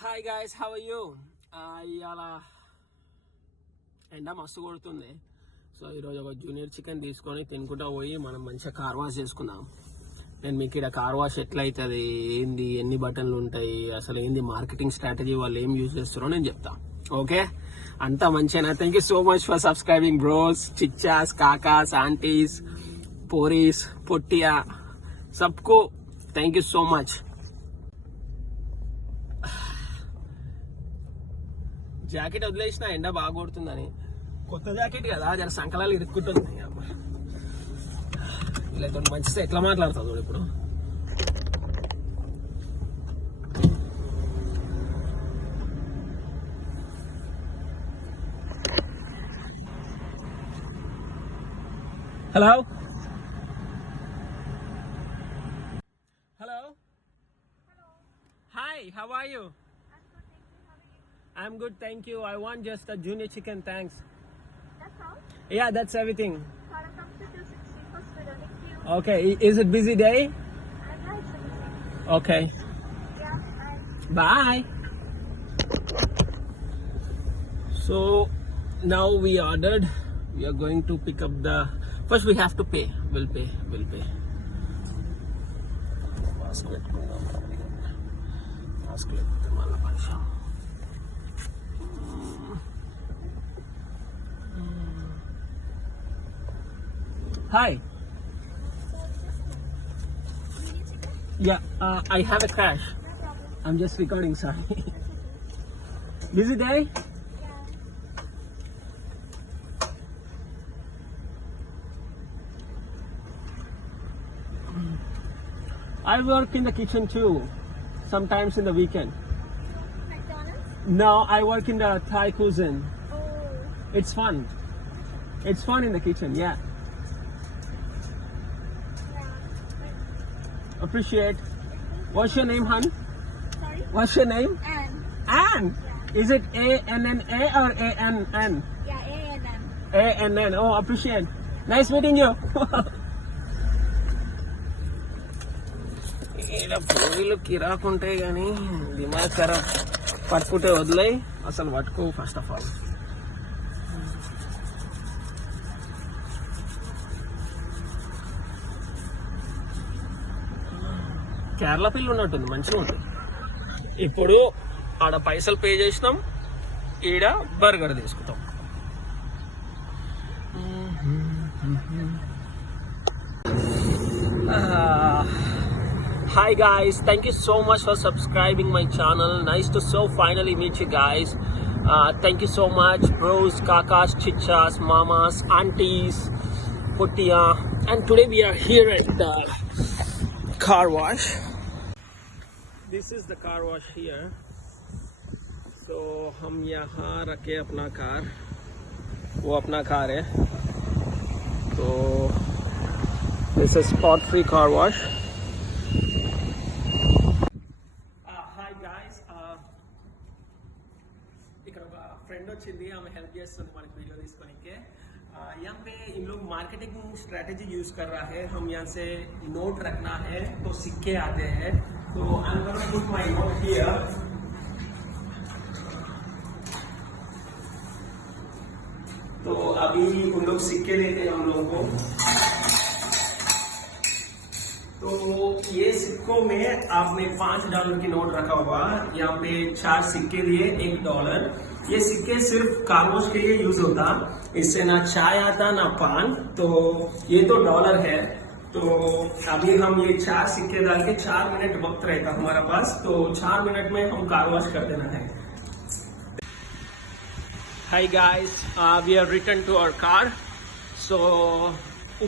Hi guys, how are you? ఇవాళ ఎండ మస్తు కొడుతుంది. సో ఈరోజు ఒక జూనియర్ చికెన్ తీసుకొని తినుకుంటా పోయి మనం మంచిగా కార్ వాష్ చేసుకుందాం. నేను మీకు ఇక్కడ కార్ వాష్ ఎట్లా అవుతుంది, ఏంది, ఎన్ని బటన్లు ఉంటాయి, అసలు ఏంది మార్కెటింగ్ స్ట్రాటజీ, వాళ్ళు ఏం యూజ్ చేస్తారో నేను చెప్తా. ఓకే, అంతా మంచిగా. Thank you so much for subscribing bros, చిచ్చాస్, కాకాస్, ఆంటీస్, పోరీస్, పొట్టియా, సబ్కో thank you so much. Jacket వదిలేసిన ఎండ బాగా కొడుతుందని. కొత్త జాకెట్ కదా, జర సంకలాలు ఇరుక్కుంటుంది. వీళ్ళతో మంచిస్తే ఎట్లా మాట్లాడుతుంది ఇప్పుడు. Hello hello hi, how are you? I'm good, thank you. I want just a junior chicken, thanks. That's all? Yeah, that's everything. Product comes to 260 first with a thank you. Okay, is it busy day? I'm nice to busy. Okay. Yeah, Bye. So now we ordered. We are going to pick up the. First we have to pay. We'll pay. Basket. Hi. Yeah, I have a crash. no problem. I'm just recording, sorry. Busy day? Yeah. I work in the kitchen too, sometimes in the weekend. McDonald's? No, I work in the Thai cuisine. Oh. It's fun. It's fun in the kitchen, yeah. Yeah. Appreciate. What's your name, hun? Sorry? What's your name? And. Ann. Yeah. Is it A-N-N-A or A-N-N? Yeah, A&M. A-N-N. Oh, appreciate. Nice meeting you. ఇలా పూరీలు కిరాకుంటాయి కానీ దిమాగ్ ఖరాబ్. పట్టుకుంటే వదిలేయి, అసలు పట్టుకో ఫస్ట్ ఆఫ్ ఆల్. కేరళ పిల్లి ఉన్నట్టుంది, మంచిగా ఉంటుంది. ఇప్పుడు ఆడ పైసలు పే చేసినాం, ఈడ బర్గర్ తీసుకుంటాం. Hi guys, thank you so much for subscribing my channel. Nice to finally meet you guys. Thank you so much bros, kakas, chichas, mamas, aunties, puttiya. And today we are here at the car wash. This is the car wash here. So हम यहाँ रखे अपना कार, वो अपना कार है. So this is spot free car wash. Hi guys, ఇక్కడ ఒక ఫ్రెండ్ వచ్చింది, ఆమె హెల్ప్ చేస్తుంది మనకి వీడియో తీసుకోనికి. यहाँ पे इन लोग मार्केटिंग स्ट्रेटेजी यूज कर रहा है. हम यहाँ से नोट रखना है तो सिक्के आते हैं. तो I am going to put my note here. तो अभी उन लोग सिक्के देते हैं हम लोगों को. तो ये सिक्कों में आपने $5 की नोट रखा हुआ, यहाँ पे 4 सिक्के दिए, $1. ये सिक्के सिर्फ कार वॉश के लिए यूज होता, इससे ना चाय आता ना पान. तो ये तो डॉलर है. तो अभी हम ये 4 सिक्के डाल के 4 मिनट वक्त रहेगा हमारा पास. तो 4 मिनट में हम कार वॉश कर देना है. Hi guys, we are return to our car. So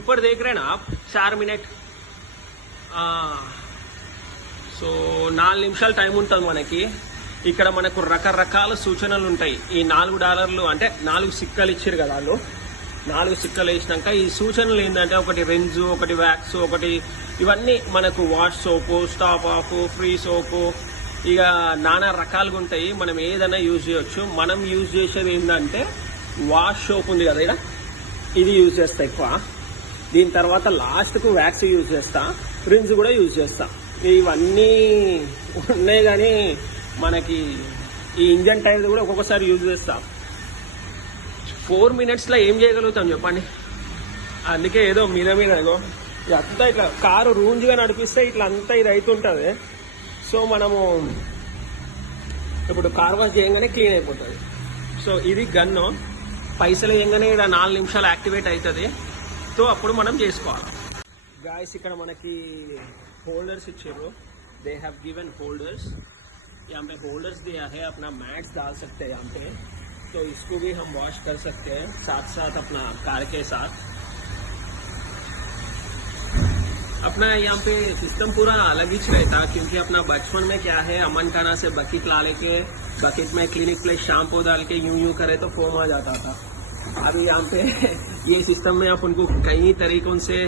ऊपर देख रहे हैं ना आप, 4 मिनट. సో 4 నిమిషాలు టైం ఉంటుంది మనకి. ఇక్కడ మనకు రకరకాల సూచనలు ఉంటాయి. ఈ $4 అంటే 4 సిక్కలు ఇచ్చారు కదా వాళ్ళు. 4 సిక్కలు వేసినాక ఈ సూచనలు ఏంటంటే, ఒకటి రెన్జు, ఒకటి వ్యాక్స్, ఒకటి ఇవన్నీ మనకు wash soap, stop off, free soap, ఇక నానా రకాలుగా ఉంటాయి. మనం ఏదైనా యూజ్ చేయొచ్చు. మనం యూజ్ చేసేది ఏంటంటే వాష్ సోప్ ఉంది కదా, ఇది యూజ్ చేస్తా ఎక్కువ. దీని తర్వాత లాస్ట్కు వ్యాక్స్ యూజ్ చేస్తా, రిన్స్ కూడా యూజ్ చేస్తా. ఇవన్నీ ఉన్నాయి కానీ మనకి ఈ ఇంజన్ టైర్ కూడా ఒక్కొక్కసారి యూజ్ చేస్తాం. 4 minutesలో ఏం చేయగలుగుతాం చెప్పండి. అందుకే ఏదో మీద ఇగో అంతా ఇట్లా కారు రూంజ్గా నడిపిస్తే ఇట్లా అంతా ఇది అవుతుంటుంది. సో మనము ఇప్పుడు కార్ వాష్ చేయగానే క్లీన్ అయిపోతుంది. సో ఇది గన్ను పైసలు వేయగానే ఇక్కడ 4 నిమిషాలు యాక్టివేట్ అవుతుంది. సో అప్పుడు మనం చేసుకోవాలి. गाइस ఇక్కడ మనకి होल्डर्स इच्छारो. They have given holders. यहाँ पे होल्डर्स दिया है, अपना मैट्स डाल सकते हैं यहाँ पे. तो इसको भी हम वॉश कर सकते हैं साथ साथ अपना कार के साथ. अपना यहाँ पे सिस्टम पूरा अलग ही रहता, क्योंकि अपना बचपन में क्या है अमन खाना से बकेट ला लेके बकेट में क्लिनिक प्लस शैम्पू डाल के यूं करे तो फोम आ जाता था. अभी यहाँ पे ये सिस्टम में आप उनको कई तरीकों से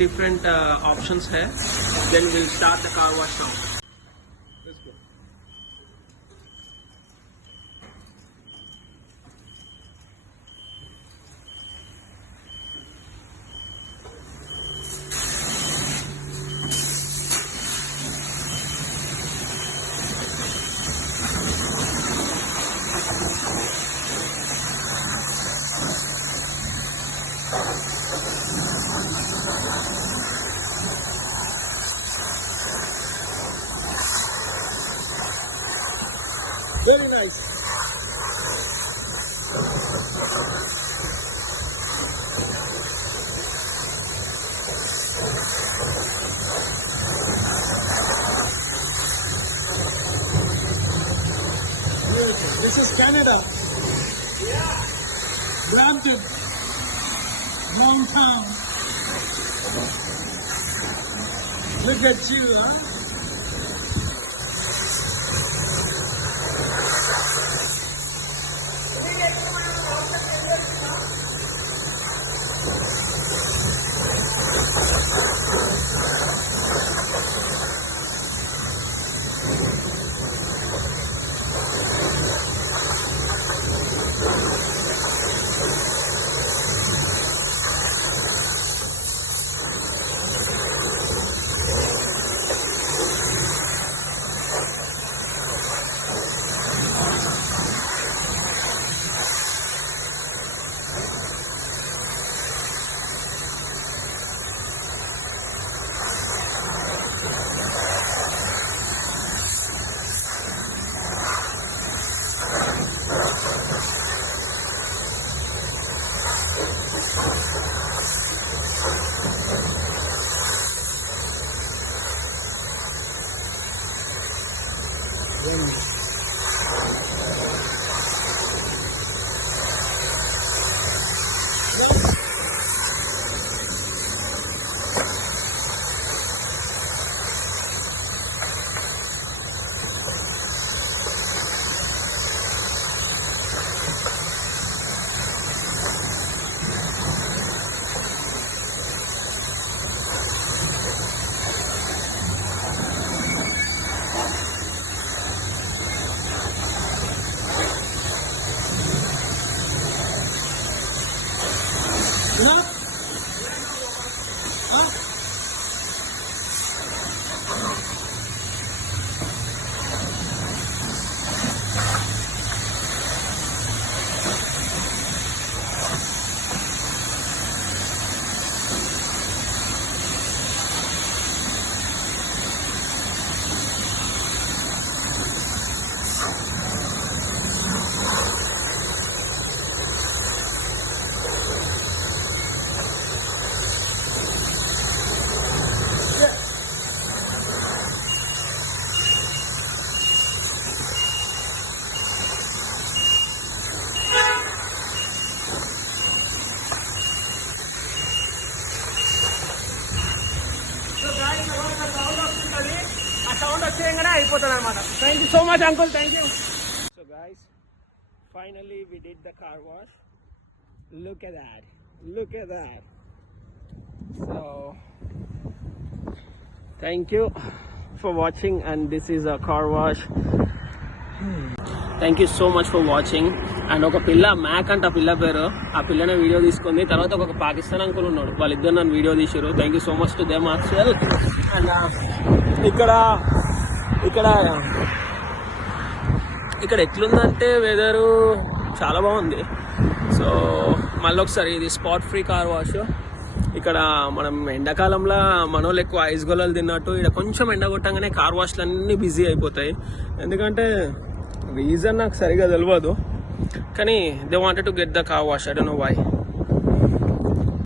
different options है. Then we'll start the car wash now. Let's go. Very nice. This is Canada. Yeah. Brampton. Hometown. Look at you, huh? Thank you so much, uncle. Thank you. So guys, finally we did the car wash. Look at that. Look at that. So thank you for watching, and this is a car wash. Thank you so much for watching. And ఒక పిల్ల మ్యాక్ అంట ఆ పిల్ల పేరు, ఆ పిల్లనే వీడియో తీసుకుంది. తర్వాత ఒక పాకిస్తాన్ అంకుల్ ఉన్నాడు, వాళ్ళిద్దరు నన్ను వీడియో తీసారు. Thank you so much to them as well. And ఇక్కడ ఇక్కడ ఇక్కడ ఎట్లుందంటే వెదరు చాలా బాగుంది. సో మళ్ళీ ఒకసారి ఇది స్పాట్ ఫ్రీ కార్ వాష్. ఇక్కడ మనం ఎండాకాలంలో మనోళ్ళు ఎక్కువ ఐస్ గొల్లలు తిన్నట్టు ఇక్కడ కొంచెం ఎండ కొట్టంగానే కార్ వాష్లు అన్నీ బిజీ అయిపోతాయి. ఎందుకంటే రీజన్ నాకు సరిగా తెలియదు, కానీ they wanted to get the car wash. I don't know why.